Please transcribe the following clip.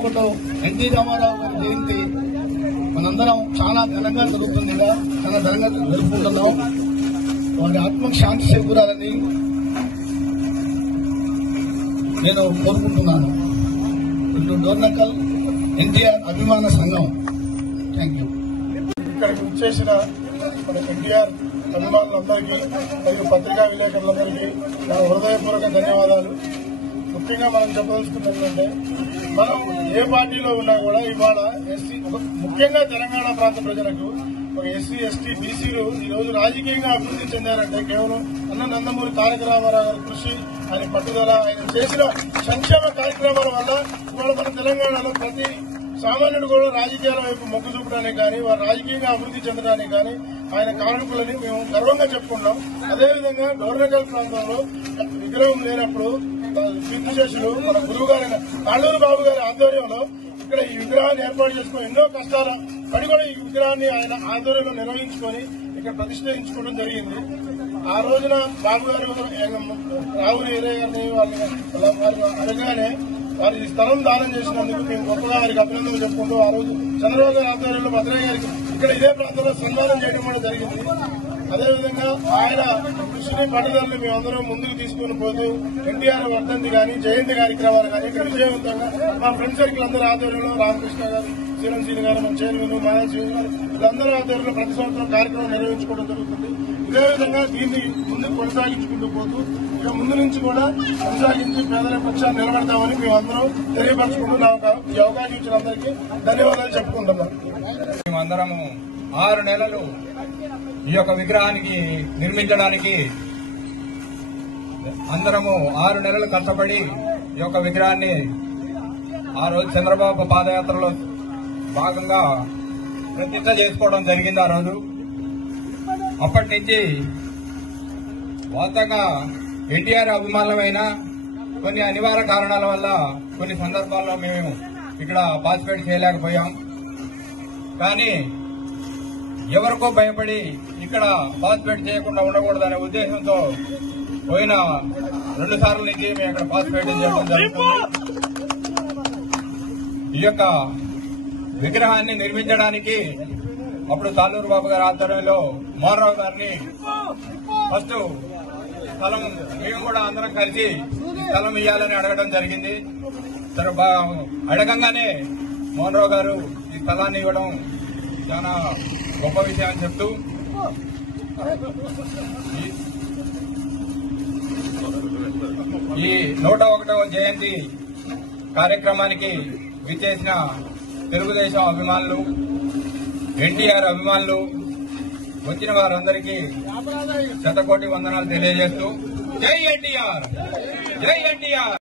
NT Ramarao గారి జయంతి మనందరం చాలా ఘనంగా జరుగుతుంది. చాలా ఘనంగా జరుపుకుంటున్నాం. వారి ఆత్మకు శాంతి చేకూరాలని నేను కోరుకుంటున్నాను. ఇప్పుడు డోర్నకల్ ఎన్టీఆర్ అభిమాన సంఘం. Thank you. ఇక్కడికి వచ్చేసిన మన ఎన్టీఆర్ అభిమానులందరికీ మరియు పత్రికా విలేకరులందరికీ నా హృదయపూర్వక ధన్యవాదాలు. ముఖ్యంగా మనం చెప్పదలుచుకున్నట్లంటే మనం ఏ పార్టీలో ఉన్నా కూడా ఇవాళ ఎస్సీ ముఖ్యంగా తెలంగాణ ప్రాంత ప్రజలకు ఒక ఎస్సీ ఎస్టీ బీసీలు ఈ రోజు రాజకీయంగా అభివృద్ధి చెందారంటే కేవలం నందమూరి తారక రామారావు గారి కృషి, ఆయన పట్టుదల, ఆయన చేసిన సంక్షేమ కార్యక్రమాల వల్ల ఇవాళ మన తెలంగాణలో ప్రతి సామాన్యుడు కూడా రాజకీయాల వైపు మొగ్గు చూపడానికి కానీ వారు రాజకీయంగా అభివృద్ధి చెందడానికి కానీ ఆయన కారకులని మేము గర్వంగా చెప్పుకుంటాం. అదేవిధంగా డోర్నకల్ ప్రాంతంలో విగ్రహం లేనప్పుడు కీర్తిశేషులు మన గురువు గారైన కాళ్ళూరు బాబు గారి ఆధ్వర్యంలో ఇక్కడ ఈ విగ్రహాన్ని ఏర్పాటు చేసుకుని ఎన్నో కష్టాల పడి కూడా ఈ విగ్రహాన్ని ఆయన ఆధ్వర్యంలో నిర్వహించుకొని ఇక్కడ ప్రతిష్ఠించుకోవడం జరిగింది. ఆ రోజున బాబు గారు రాహుల్ ఏరే గారిని వారిని అడగానే వారి ఈ స్థలం దానం చేసినందుకు మేము గొప్పగా వారికి అభినందనలు చెప్పుకుంటూ ఆ రోజు చంద్రబాబు గారి ఆధ్వర్యంలో భద్రయ్య గారికి ఇక్కడ ఇదే ప్రాంతంలో సన్మానం చేయడం కూడా జరిగింది. అదేవిధంగా ఆయన కృషిని పట్టుదలని మేమందరం ముందుకు తీసుకుని పోతూ ఎన్టీఆర్ వర్ధంతి కానీ జయంతి కార్యక్రమాలు కానీ ఇక్కడ విజయవంతంగా మా ఫ్రెండ్ సర్కిల్ అందరూ ఆధ్వర్యంలో రామకృష్ణ గారు, శ్రీరంశీని గారు, మన చైర్మన్ మాధవ్ గారు వీళ్ళందరూ ఆధ్వర్యంలో ప్రతి సంవత్సరం కార్యక్రమం నిర్వహించుకోవడం జరుగుతుంది. ఇదే విధంగా దీన్ని ముందుకు కొనసాగించుకుంటూ పోతూ ఇక ముందు నుంచి కూడా కొనసాగించి పేదల పక్షాన్ని నిలబడతామని మేమందరం తెలియపరచుకుంటూ ఈ అవకాశం ఇచ్చిన అందరికీ ధన్యవాదాలు చెప్పుకుంటున్నాం. మేమందరము 6 నెలలు ఈ యొక్క విగ్రహానికి నిర్మించడానికి అందరము 6 నెలలు కష్టపడి ఈ యొక్క విగ్రహాన్ని ఆ రోజు చంద్రబాబు పాదయాత్రలో భాగంగా ప్రతిష్ఠ చేసుకోవడం జరిగింది. ఆ రోజు అప్పటి నుంచి వాస్తవంగా ఎన్టీఆర్ అభిమానులమైన కొన్ని అనివార్య కారణాల వల్ల కొన్ని సందర్భాల్లో మేము ఇక్కడ పార్టిసిపేట్ చేయలేకపోయాం. కానీ ఎవరికో భయపడి ఇక్కడ పార్టిసిపేట్ చేయకుండా ఉండకూడదనే ఉద్దేశంతో పోయిన 2 సార్ల నుంచి మేము ఇక్కడ పార్టిసిపేట్ చేయడం జరుగుతుంది. ఈ యొక్క విగ్రహాన్ని నిర్మించడానికి అప్పుడు తాలూరు బాబు గారి ఆధ్వర్యంలో మోహన్రావు గారిని ఫస్ట్ స్థలం మేము కూడా అందరం కలిసి స్థలం ఇవ్వాలని అడగడం జరిగింది. సరే అడగంగానే మోహన్రావు గారు ఈ స్థలాన్ని ఇవ్వడం చాలా గొప్ప విషయం అని చెప్తూ ఈ 101వ జయంతి కార్యక్రమానికి విచ్చేసిన తెలుగుదేశం అభిమానులు, ఎన్టీఆర్ అభిమానులు, వచ్చిన వారందరికీ శతకోటి వందనాలు తెలియజేస్తూ జై ఎన్టీఆర్, జై ఎన్టీఆర్.